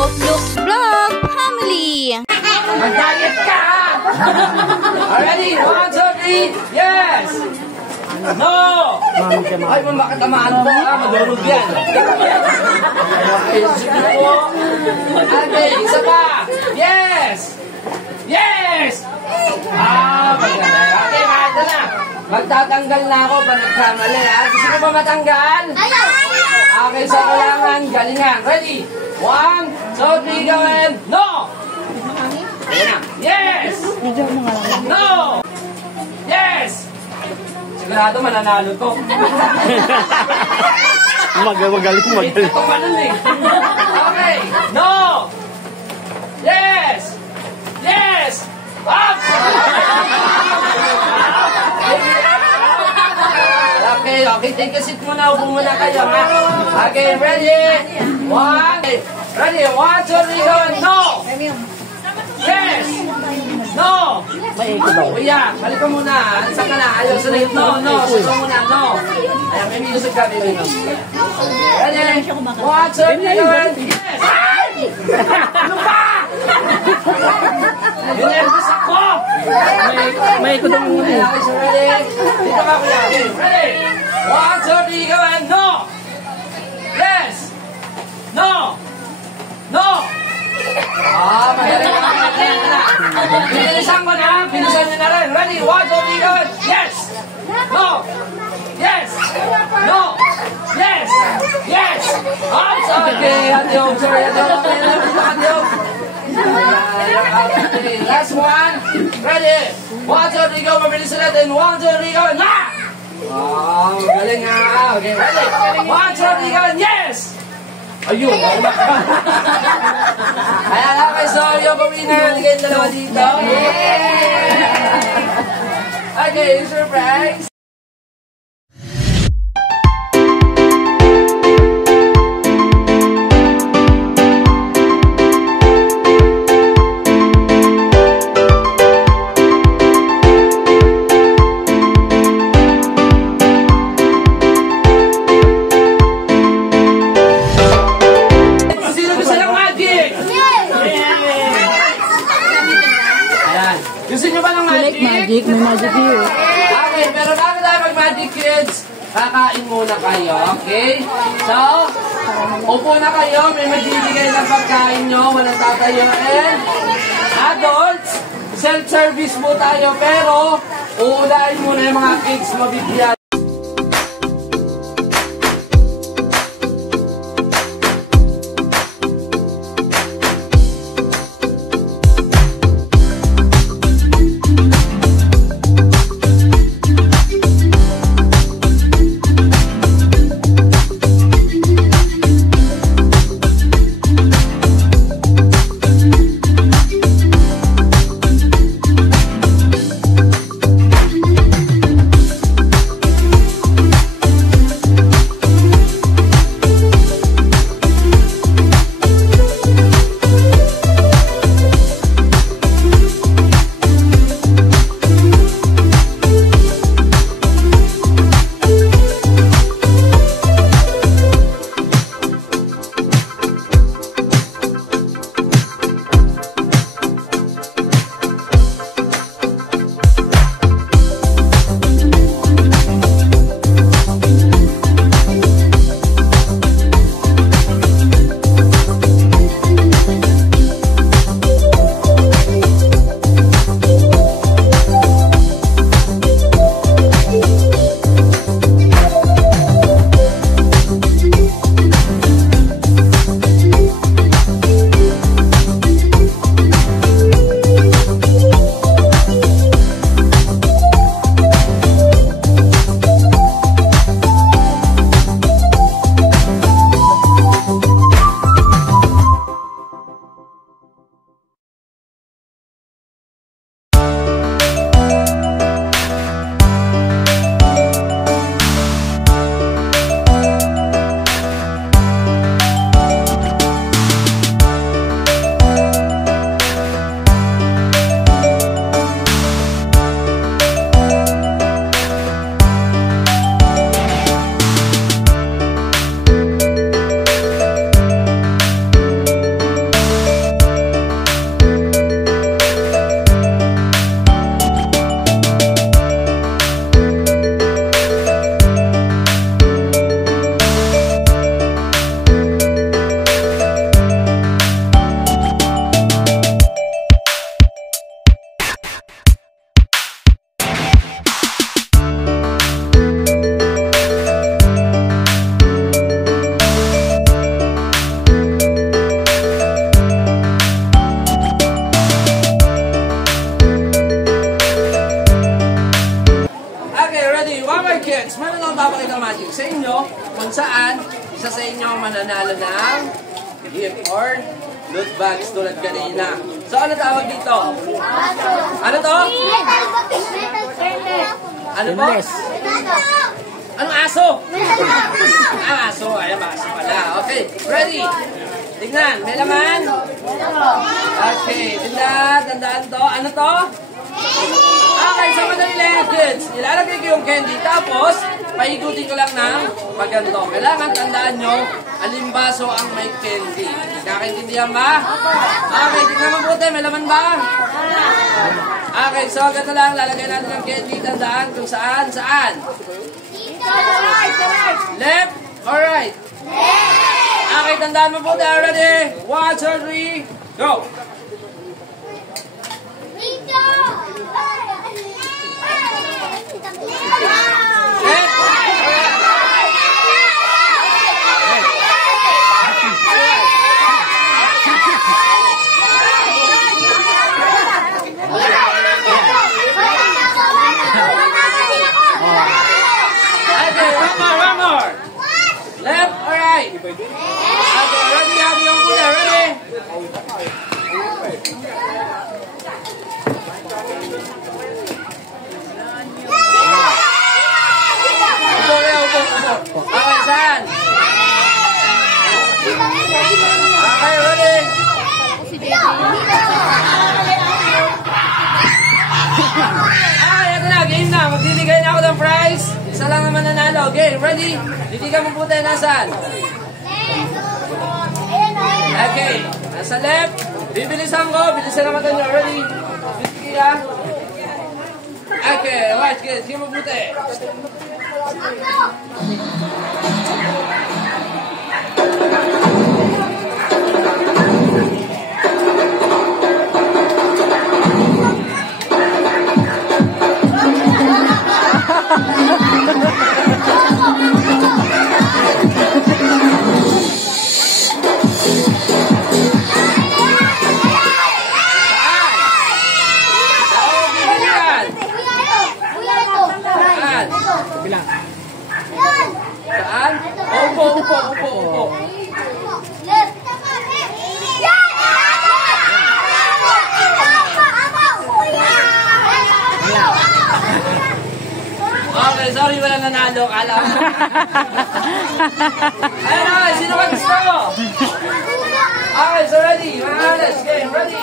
Hope Looks Vlog Family. Mag-diet ka! Already? 1, 2, 3, yes! No! Ay, makatamaan ko ka, madurog yan. Okay, isa pa! Yes! Yes! Maganda. Okay, mahal na. Magtatanggal na ako pa nagkamali, ha? Gusto mo ba matanggal? Okay, sa kailangan, galingan. Ready? 1, 2, 3, go and no! Yes! No! Yes! Sigurado mananalo to. Magaling. Ito pa nun eh. Okay. No! Yes! Yes! Up! Okay. Take a seat muna. Upo muna kayo, ha? Okay, ready? 1. Ready? 1, 2, 3, go and no! Yes! No! Kuya, balik ka muna. Saan ka na? Ayaw sa rin. No. Suso muna. No. Ayan, may music ka, baby. Ready? 1, 2, 3, go and yes! Ano ba? Nervous ako! May ito din muna. Ready? Dito ka, kuya. Ready? 1, 2, 3, go and no! Yes! No! No! Magaling na. Pinisan ko na. Pinisan nyo na rin. Ready? 1, 2, 3, go! Yes! No! Yes! No! Yes! Yes! Okay, adios. Sorry, adios. Okay, last one. Ready? 1, 2, 3, go. Mabilis natin. 1, 2, 3, go. Na! Magaling nga. Okay, ready? 1, 2, 3, go. Yes! Ayun, Ayan lang kay Sol, yung winner. Hindi kayong dalawa dito. Okay, surprise. Gusto nyo ba ng magic? Magic, may magic here. Okay, pero bago tayo mag-magic, kids, kakain muna kayo, okay? So, upo na kayo, may magbibigay ng pagkain nyo, walang tatayuin. Adults, self-service po tayo, pero uulahin muna yung mga kids mabibigyan. isa sa inyo ang mananalo ng gift or loot bags tulad kanina. So, ano tawag dito? Ano to? Ano po? Anong aso? Ah, aso. Ayan, aso pala. Okay, ready? Tingnan, may laman? Okay, tandaan to. Ano to? Okay, so madali lang, kids. Ilalagay ko yung candy, tapos paikutin ko lang ng pagganto. Kailangan tandaan nyo, alimbaso ang may candy. Nakaintindihan ba? Okay, tingnan mabuti, may laman ba? Okay, so ganito lang, lalagay natin ng candy. Tandaan kung saan. Left or right? Okay, tandaan mabuti. Ready? 1, 2, 3, go! One more. Left or right? Okay, ready? Happy yung muna. Ready? Upo. Okay, saan? Okay, ready? Ito na. Game na. Magbibigay na ako ng prize. Isa lang naman nanalo. Okay, ready? Bibigyan mo po tayo nasaan? Okay, nasa left. Bibilisan ko. Bilisan naman tayo. Ready? Bibigyan. Okay, watch guys. Sige mo po tayo. Saan? Upo. Okay, sorry, wala nanalo. Kala ko. Ayun, sino ka gusto mo? Okay, so ready. Let's game. Ready?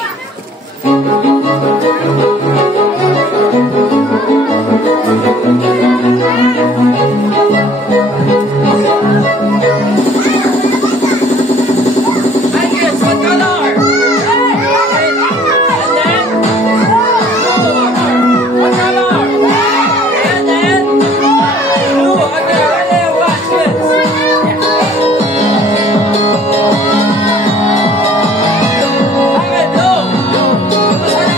Gusto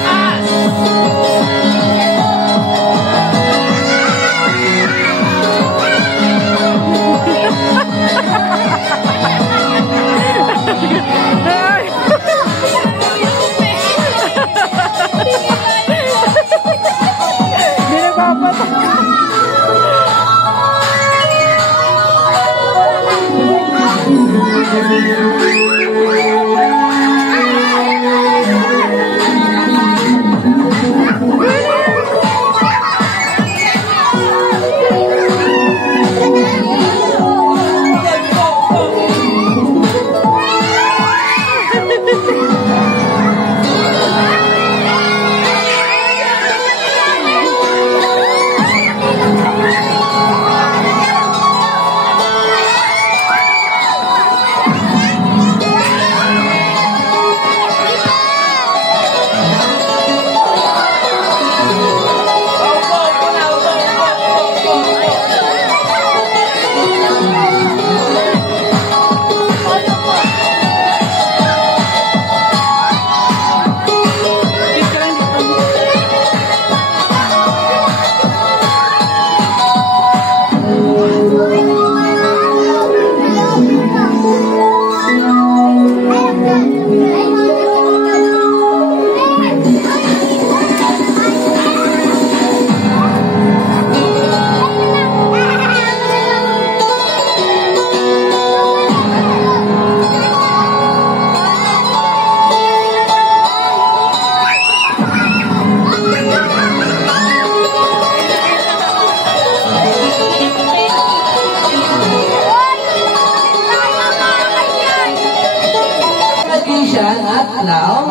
Vision at now,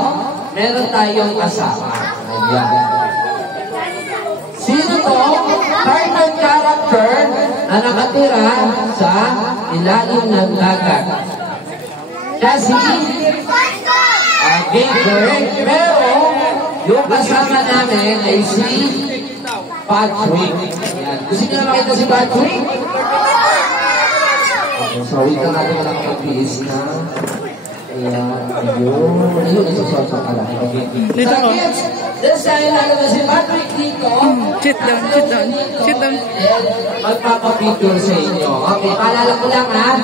meron tayong kasama. Ayan. Sino to? Cartoon character na nakatira sa ilalim ng dagat. Kasi, Gabriel, pero yung kasama namin ay si Patrick. Ayan. Gusto niyo na makita si Patrick? Okay, so wait na natin nakakabis na. Ayan, ayun, isusot sa pala. Okay. Dito ko. This time, natin si Patrick dito. Sit down, sit down, sit down. Magpapapicture sa inyo. Okay, paalala ko lang ha.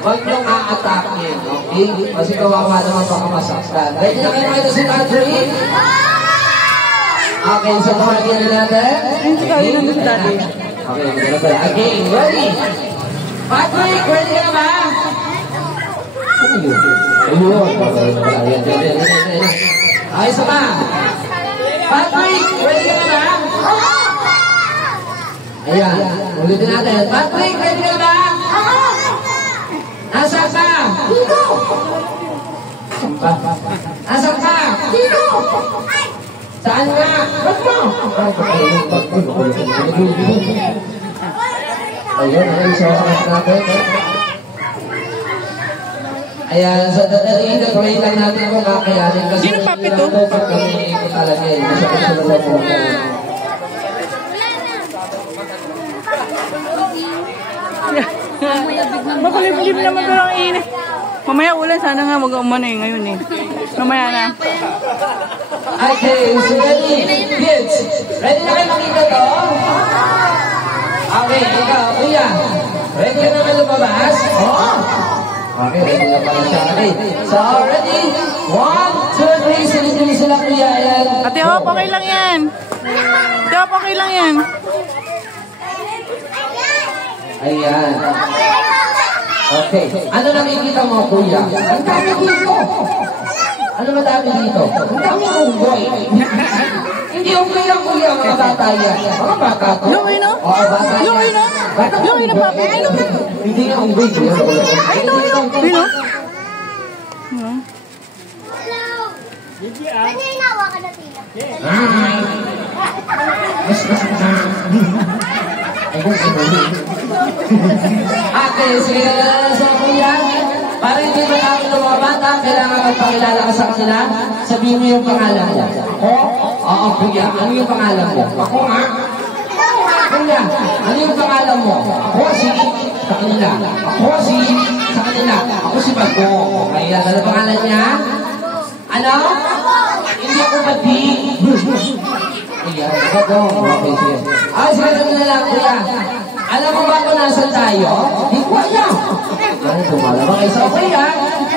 Huwag niyong a-attackin. Okay? Kasi kawawa naman baka masaktan. Ready na kayo ito si Patrick? Okay, so kumagin na natin. Okay, okay, ready? Patrick, ready ka na ba? Ayun. Ay, sama. Patrick, ready ka na ba? Ayan, ulitin natin. Patrick, ready ka na ba? Nasaan ka? Dito! Nasaan ka? Dito! Saan ka? Ba't mo? Ayun, so natin. Ayan, sa dadali, nag-ray lang natin kung kakayanin. Sino papi to? Pag kami talaga eh. Masya po. Makulimlim naman pero ang init. Mamaya ulan, sana nga mag-umano eh ngayon eh. Mamaya na. Okay, so ready? Kids, ready na kayo makita to? Okay, ikaw, kuya. Ready ka naman lumabas? Oo. Okay, ready na pala siya. Okay, so ready? 1, 2, 3, silipin sila kuya. Ayan. Ate Hop, okay lang yan. Ate Hop, okay lang yan. Ayan. Okay. Ano nakikita mo, kuya? Ang dami dito. Ano madami dito? Ang dami unggoy. Hindi unggoy lang, kuya. Mga bata yan. Mga bata to. Yung ino? Oo, bata yan. Yung ino? Yung ino, papi? Hindi nga unggoy. Ino? Pwede inawa ka na tila. Okay, sige sa kuya. Para hindi mo namin ng mga bata, kailangan magpakilala ka sa kanila. Sabihin mo yung pangalan mo. Oo, kuya. Ano yung pangalan mo? Ako nga. Kuya, ano yung pangalan mo? Ako si sa kanila. Ako si sa kanila. Ako si Bago. Okay, ano pangalan niya? Ano? Hindi ako Bati. Ayan, Bago. Okay, sige. Ay, sige na lang, kuya. Alam mo ba kung nasan tayo? Hindi ko alam. Ay, tumalabang kayo sa kuya.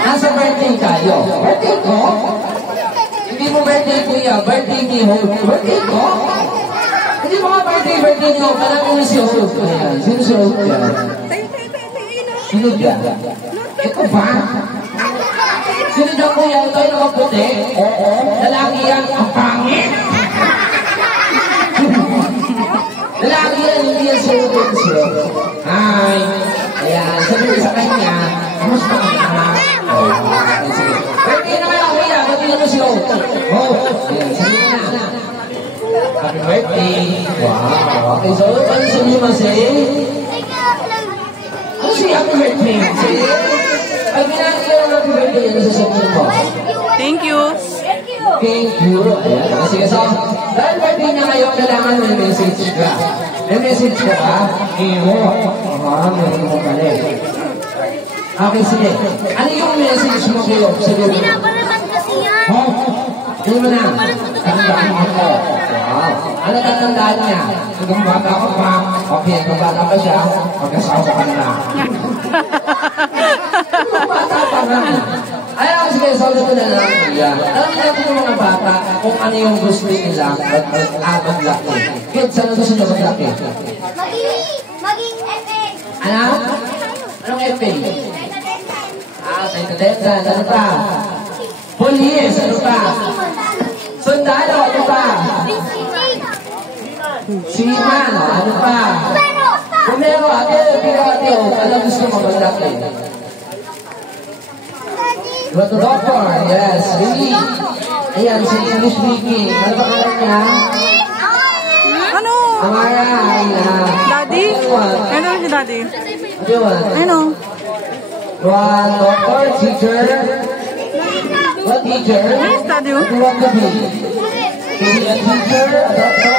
Nasa birthday tayo. Birthday ko? Hindi mo birthday, kuya. Birthday ni Hope. Birthday ko? Hindi mo nga birthday ni Hope. Alam mo si Hope. Ayan. Sino si Hope yan? Sino yan? Ito ba? Sino dyan, kuya? Ito ay nakaputi? Oo. Lalaki yan. Ang pangit. Lalaki yan, hindi yan si Hope. Hi. Ayan, sabi ko sa kanya, kamusta ka na? Sige. Birthday naman ako, kuya. Birthday naman si Hope. Ayan, sabi na. Happy birthday. Wow. Okay, so ano sabi mo say? Ano siya happy birthday? Say? Pag binati ka ng happy birthday, ano sasabihin mo? Thank you. Thank you. Ayan, sige. So, dahil birthday niya ngayon, kailangan may message ka. May message ka ba? Iyo. Meron mo pala eh. Okay, sige. Ano yung message mo kayo? Sige. Pinapalaman kasi yan. Hindi mo na. Tandaan mo ko. Wow. Ano tatandaan niya? Hanggang bata ko pa. Okay, hanggang bata pa siya. Magkasawa ka na. Hanggang bata pa na. Ayaw, sige, so ito na lang. Alam natin yung mga bata kung ano yung gusto nila maglaki. Kids, ano gusto nyo maglaki? Maging FA. Ano? Anong FA? Tayo-tayo. Ano pa? Police, ano pa? Sundalo, ano pa? Seaman, ano pa? Bumero, ate, ano gusto mo maglaki? Go to doctor. Yes, really. Ayan, si English speaking. Ano ba kalan niya? Ano? Amara. Ayan. Daddy? Ano si Daddy? What do you want? Ano? One doctor, teacher. What teacher? Yes, Daddy. What do you want to be? To be a teacher, a doctor?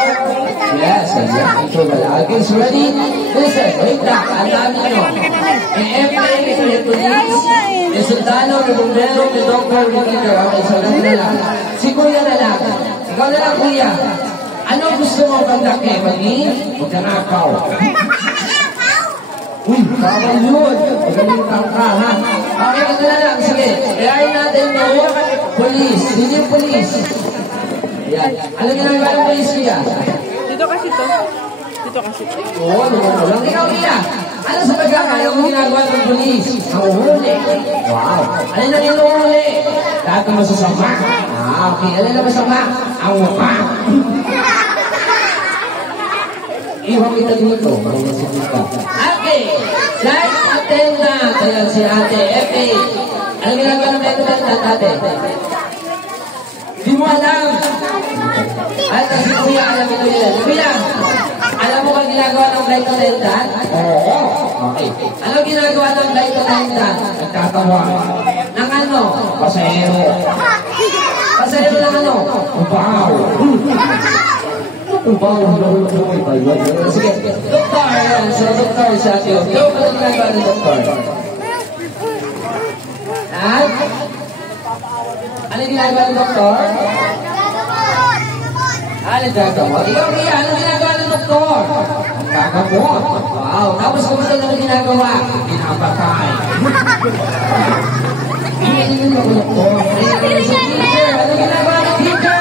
Yes, exactly. Okay, so ready? Listen, wait back. Ang dami nyo. May everyday, may police, may sultano, may bombero, may doctor, may teacher. Okay, so ready na lang. Si Kuya na lang. Ikaw na lang, Kuya. Ano gusto mo pang laki? Maging? Huwag ka nakaw. Uy, bawal yun. Magalimutan ka, ha? Okay, ito na lang. Sige, kaya natin yung police. Hindi yung police. Ayan. Ano ginagawa ng police, Kuya? Dito kasi to. Dito kasi to. Oo, lang. Ikaw, Kuya. Ano sa pagkakaya mo ginagawa ng police? Ang uhuli. Wow. Ano na yung uhuli? Lahat ng masasama. Okay. Ano na masama? Ang mukha. Iwan kita dito. Okay. Flight attendant. Ayan si Ate Epi. Ano ginagawa ng flight attendant, Ate? Di mo alam. At si Kuya, alam ito nila. Kuya, alam mo bang ginagawa ng flight attendant? Oo. Okay. Ano ginagawa ng flight attendant? Nagtatawa. Ng ano? Pasahero. Pasahero ng ano? Ubaw. Ubaw. Sige. Doktor. So, doktor sa atin. Ikaw ba ang ginagawa ng doktor? At? Ano ginagawa ng doktor? Ano gagamot? Ikaw, Ria, ano ginagawa ng doktor? Ang gagamot. Wow. Tapos kumusta naman ginagawa? Pinapatay. Hindi mo ako doktor. Teacher, ano ginagawa ng teacher?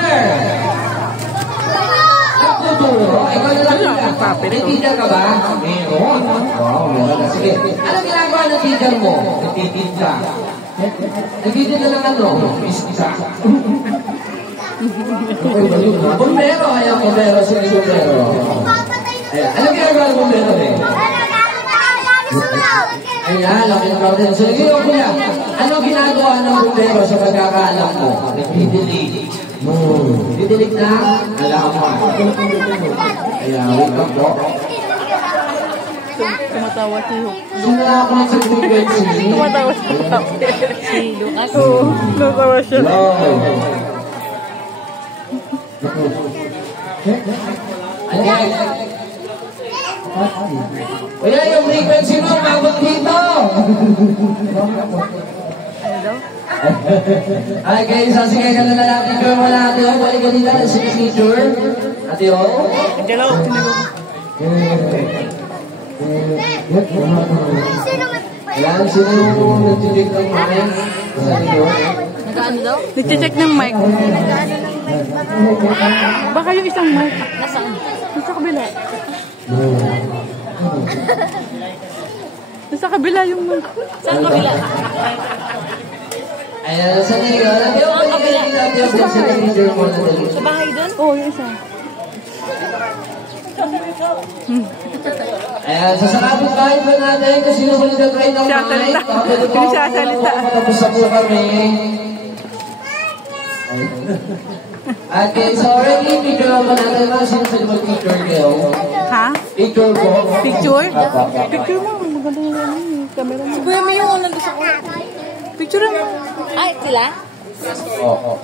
Nagtuturo. Ikaw na lang ka. May teacher ka ba? Meron. Wow, meron na. Sige. Ano ginagawa ng teacher mo? Nagtitinda. Nagtitinda ng ano? Pizza. Bombero, ayan, bombero, sige, bombero. Ayan, ano ginagawa ng bombero eh? Ayan, laki ng crowd. So, nagiging kuya, ano ginagawa ng bombero sa pagkakaalam mo? Nagdidilig. Didilig na? Alaman. Ayan, wait up po. Tumatawa si Hook. Sumula ako ng frequency. Tumatawa si Lucas. Oo, tumatawa siya. Ayan. Kuya, yung frequency mo, mabot dito. Okay, sige, gano'n na natin. Gawin mo na natin. Balik ka dito. Sige, teacher. Ate, o. Angelo, Ayan, sino yung nagtitik ng mic? Sa inyo? Nag-ano daw? nag-check ng mic. Baka yung isang mic. Nasaan? Nasa kabila. Nasa kabila yung mic. Saan kabila? Ayan, sa inyo. Saan kabila? Sa bahay doon? Oo, yung isa. Ayan, sasarapit bahay ba natin kasi sinukulit ang try ng mic. Pinasasalita. Tapos na po kami. Okay, so already, picture naman natin mga sino sa mag-picture kayo. Ha? Picture po. Picture? Picture mo. Maganda yung camera mo. Kuya, may yung nandun sa kuya. Picture mo. Ay, sila? Oo.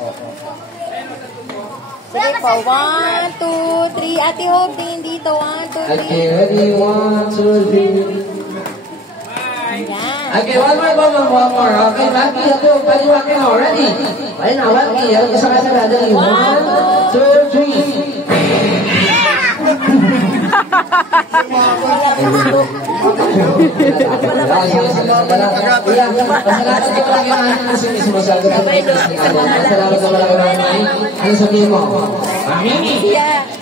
Sige po. 1, 2, 3. Ate Hope, tingin dito. 1, 2, 3. Okay, ready? 1, 2, 3. Yan. Okay, one more. Okay, Maki, ito, paliwakin mo. Ready? Ayun na, Maki. Alam ko sa kanya dali. 1, 2, 3. Ano sabihin mo? Mami?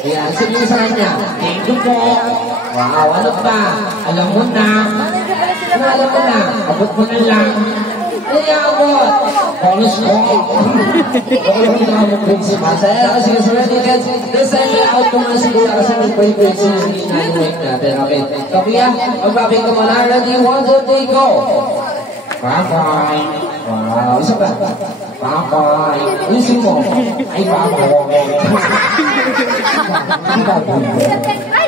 Ayan, sabihin sa kanya. Thank you po. Wow, ano pa? Alam mo na. Ano alam mo na? Abot mo na lang. Ano yung abot? Bonus ko. Ako yung pinamot principal. Saya kasi kasi ready guys. Let's send it out ko mga siguro kasi may frequency na hindi na-wake natin. Okay. So, Pia, magbabing ko muna. Ready? 1, 2, 3, go! Bye-bye. Wow, isa ba? Papa, isin mo. Ay, papa.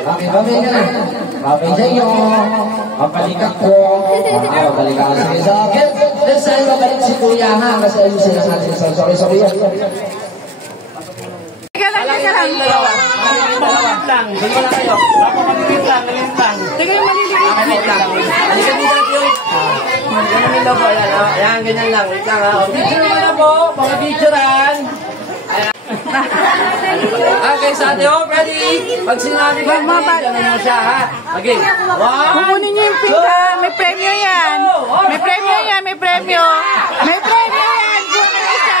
Okay, babay ka na. Babay sa'yo. Mapalik ako. Mapalik ako sa akin. Next time, mapalik si Kuya, ha? Kasi ayun sila sa akin. Sorry, Kuya. Teka lang, teka lang. Dalawa lang. Doon mo na kayo. Malilit lang. Teka lang, maliliit. Malilit lang. Halika dito na kayo. Ganun lang po. Ayan, ganyan lang. Wait lang, ha? Picture mo na po. Mga picturean. Okay, sa ate, ready? Pag sinabi ka, ganun mo siya, ha? Okay. Kukunin niyo yung pink ha. May premyo yan. May premyo yan. May premyo. May premyo yan. Kuha ka isa.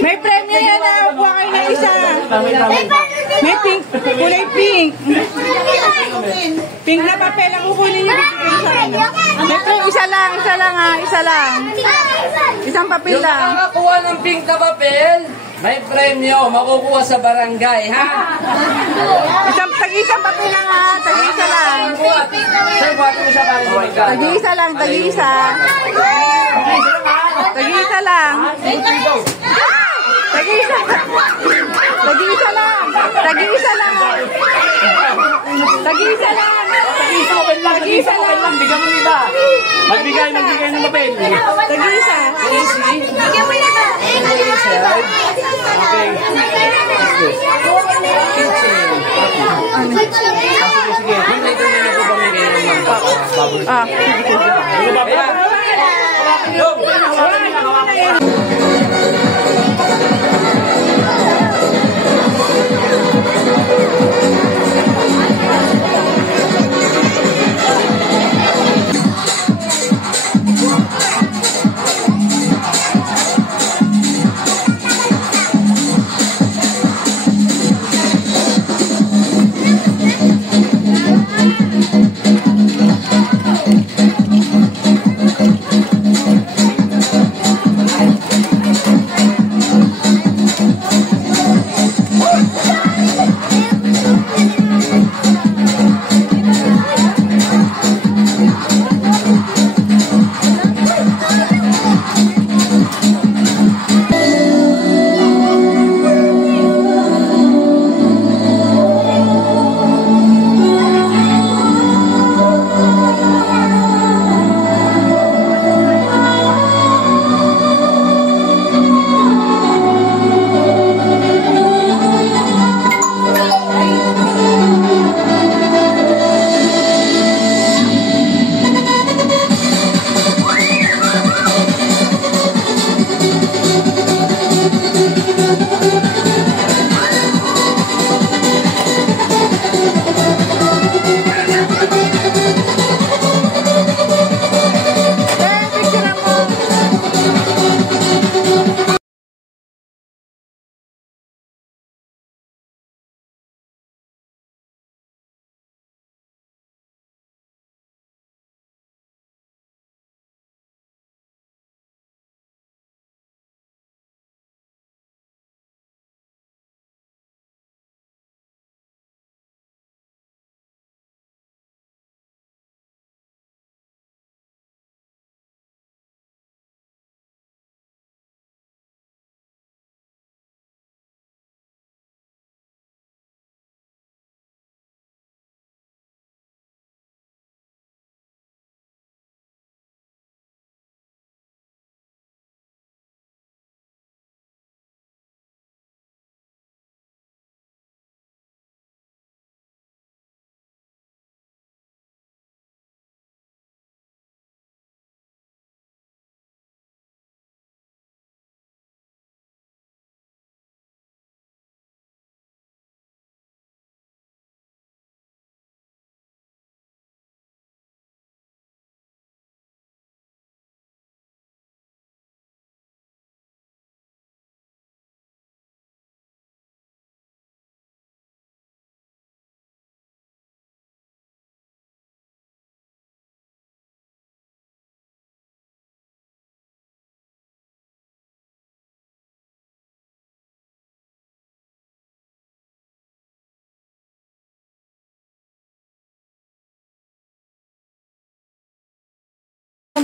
May premyo yan ha. Kuha kayo ng isa. May pink. Kulay pink. Pink na papel ang kukunin niyo. May premyo. Isa lang. Isa lang ha. Isa lang. Isang papel Yung lang. nakakakuha ng pink na papel, may premyo. Makukuha sa barangay, ha? Tag-isang papel lang ha. Tag-isa lang. Sir, buhatin mo siya para lumagay. Tag-isa lang. Tag-isa. Tag-isa lang. Tag-isa. Tag-isa lang. Tag-isa lang. Tag-isa lang. Tag-isa lang. Bigyan mo iba. Magbigay ng papel. Tag-isa. Okay. Ah.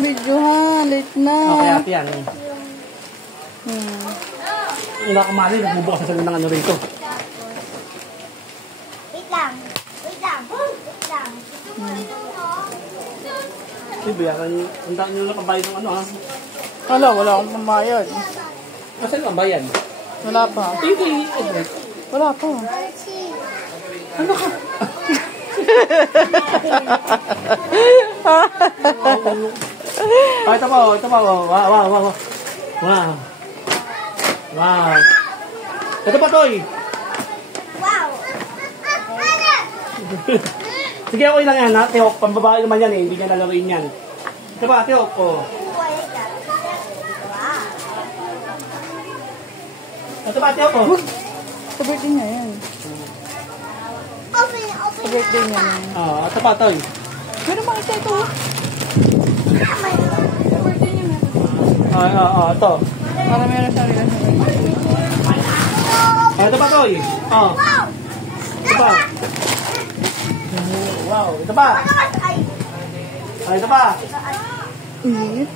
video ha. Late na. Okay, ate yan. Hmm. Wala ka mali, nagbubukas na sila ng ano rito. Wait lang. Wait lang. Wait lang. Hindi, bayaran nyo. Ang daan nyo na pambayad ng ano ha. Wala akong pambayad. Kasi ang bayan. Wala pa. Hindi, Wala pa. ano ka? Ito pa. Wow. Ito pa, Toy. Wow. Sige, okay lang yan, ha? Teok, pambabae naman yan eh. Hindi niya nalaroin yan. Ito pa, Teok, oh. Ito pa, Teok, oh. Sa birthday niya yan. Open, open. Sa birthday niya yan. Ito pa, Toy. Meron bang isa ito? Ito. Para meron sa relasyon. Ito pa, Toy. Wow. Ito pa. Wow, ito pa. Ito pa. Init.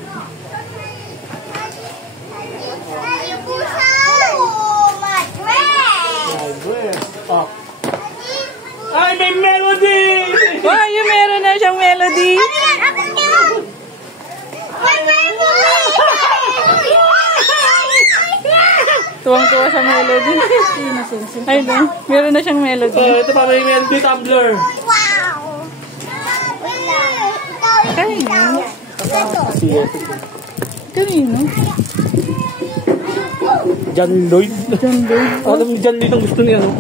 Yung pusa. Oh, my friend. Oh. Ay, may melody! Wow, yung meron na siyang melody. Ano yan? Akin yun. My friend. Tuwang-tuwa sa melody. Ay, no. Meron na siyang melody. Ito pa, may melody tumbler. Wow. Wait lang. Kanino? Sige. Kanino? John Lloyd. John Lloyd. Alam mo, John Lloyd ang gusto niya, no?